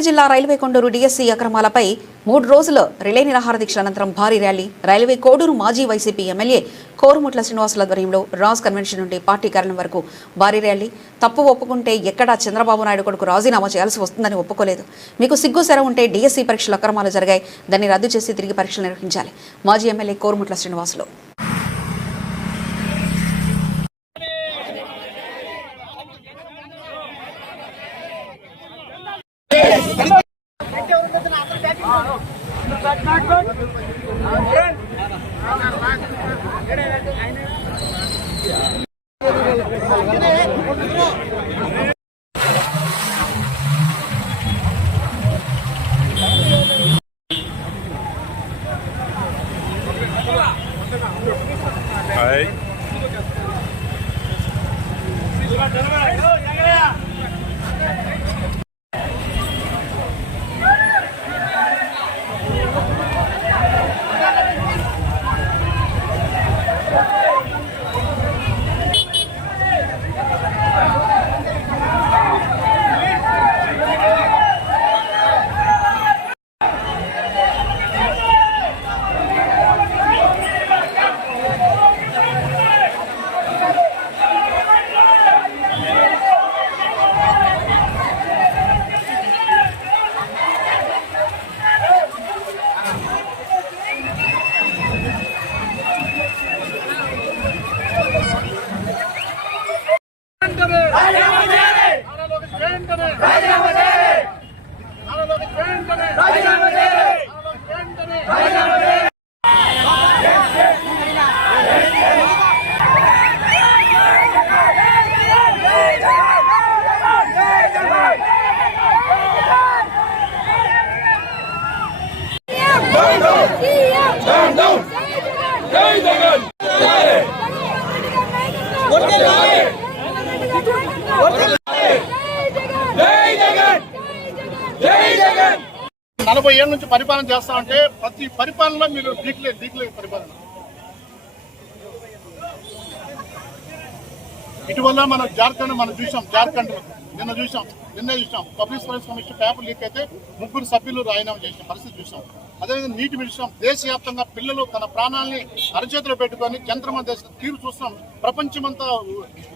మెదక్ జిల్లా railway Konduru DSC అక్రమాలపై 3 రోజుల relay నిరాహార దీక్ష అనంతరం భారీ ర్యాలీ. రైల్వే కోడూరు మాజీ వైసీపీ ఎమ్మెల్యే కోరుముట్ల శ్రీనివాసుల ఆధ్వర్యంలో రాజ్ కన్వెన్షన్ నుండి పార్టీ కార్యాలయం వరకు భారీ ర్యాలీ. తప్పు ఒప్పుకుంటే ఎక్కడా చంద్రబాబు నాయుడు కొడుకు రాజీనామా చేయాల్సి వస్తుందని ఒప్పుకోలేదు. మీకు సిగ్గు సెర ఉంటే డీఎస్సీ పరీక్షల అక్రమాలు జరిగాయి, దాన్ని రద్దు చేసి తిరిగి పరీక్షలు నిర్వహించాలి. మాజీ ఎమ్మెల్యే కోరుముట్ల శ్రీనివాసులు. నలభై ఏళ్ళ నుంచి పరిపాలన చేస్తామంటే ప్రతి పరిపాలనలో మీరు డీక్లే పరిపాలన. ఇటీవల మనం జార్ఖండ్ నిన్న చూసాం public service commission paper leak అయితే 3 సభ్యులు రాజీనామా చేసిన పరిస్థితి చూసాం. అదేవిధంగా నీటి విషయం దేశవ్యాప్తంగా పిల్లలు తన ప్రాణాలని అరచేతిలో పెట్టుకొని చంద్రమ దేశ తీరు చూస్తాం. ప్రపంచమంతా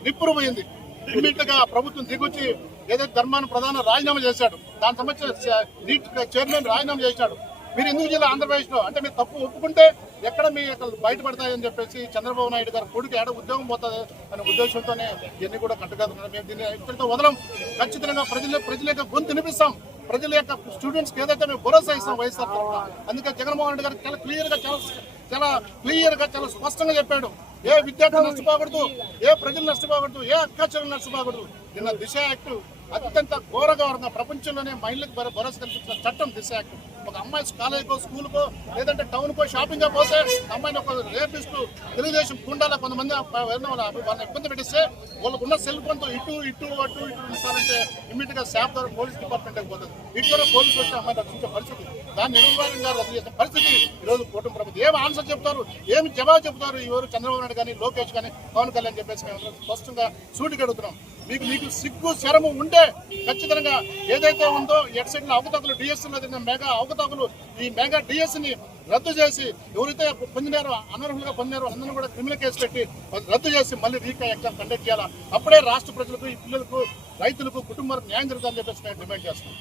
నిప్పురుపోయింది. ఇమ్మీడియట్ గా ప్రభుత్వం దిగొచ్చి ఏదైతే ధర్మాన ప్రధాన రాజీనామా చేశాడు, దాని సంబంధించిన నీట్ చైర్మన్ రాజీనామా చేశాడు. మీరు ఎందుకు జిల్లా ఆంధ్రప్రదేశ్ లో అంటే మీరు తప్పు ఒప్పుకుంటే ఎక్కడ మీ బయటపడతాయని చెప్పేసి చంద్రబాబు నాయుడు గారు కొడుకు ఏడ ఉద్యోగం పోతుంది అనే ఉద్దేశంతోనే ఇవన్నీ కూడా కట్టుకదున్నారు. మేము దీన్ని ఇక్కడితో వదలం. ఖచ్చితంగా ప్రజల యొక్క గొంతు వినిపిస్తాం. ప్రజల యొక్క స్టూడెంట్స్కి ఏదైతే మేము భరోసా ఇస్తాం వైఎస్ఆర్ తరఫున. అందుకే జగన్మోహన్ రెడ్డి గారు చాలా క్లియర్ గా చాలా స్పష్టంగా చెప్పాడు, ఏ విద్యార్థులు నష్టపోకూడదు, ఏ ప్రజలు నష్టపోకూడదు, ఏ అక్కాచరులు నష్టపోకూడదు. నిన్న దిశ యాక్ట్ అత్యంత ఘోరంగా ప్రపంచంలోనే మహిళలకు భరోసా కల్పించిన చట్టం దిశ యాక్ట్. ఒక అమ్మాయి కాలేజీకో స్కూల్కో లేదంటే టౌన్కో షాపింగ్ పోతే అమ్మాయిని ఒక రేపిస్తూ తెలుగుదేశం గుండాల కొంతమంది వాళ్ళని ఇబ్బంది పెట్టిస్తే వాళ్ళకున్న సెల్ ఫోన్తో ఇటు ఇస్తారంటే ఇమ్మీడియట్ గా శాప్ ద్వారా పోలీస్ డిపార్ట్మెంట్ పోతుంది. ఇటువల్ల పోలీసు వచ్చి అమ్మాయి రక్షించే పరిస్థితి, దాన్ని నిర్వహణగా రద్దు చేసిన పరిస్థితి ఈరోజు కూటమి ప్రభుత్వం. ఏమి ఆన్సర్ చెప్తారు, ఏమి జవాబు చెప్తారు ఎవరు చంద్రబాబు నాయుడు కానీ లోకేష్ కానీ పవన్ కళ్యాణ్ చెప్పేసి మేము స్పష్టంగా సూటికి అడుగుతున్నాం. మీకు సిగ్గు శరము ఉంటే ఖచ్చితంగా ఏదైతే ఉందో ఎక్సైడ్ అవకతవకలు డిఎస్సీలో మెగా అవకతవకలు ఈ మెగా డిఎస్సీని రద్దు చేసి ఎవరైతే పొందినారో అనర్హులుగా పొందినారో అందరూ కూడా క్రిమినల్ కేసు పెట్టి రద్దు చేసి మళ్ళీ రీకా ఎగ్జామ్ కండక్ట్ చేయాలా. అప్పుడే రాష్ట్ర ప్రజలకు, ఈ పిల్లలకు, రైతులకు, కుటుంబాలకు న్యాయం జరుగుతుందని చెప్పేసి మేము డిమాండ్ చేస్తున్నాం.